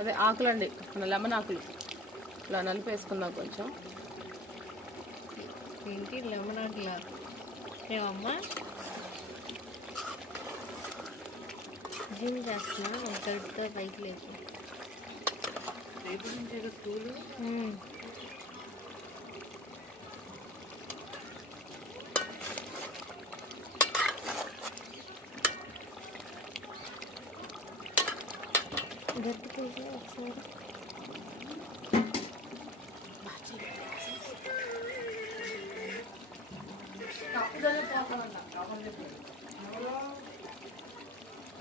అదే ఆకులండి, లెమన్ ఆకులు ఇలా నలిపి వేసుకుందాం కొంచెం. ఏంటి లెమన్ ఆకులా? ఏమమ్మా జిమ్ చేస్తున్నా, కడుపుతో పైకి లేచి. రేపు నుంచి స్కూలు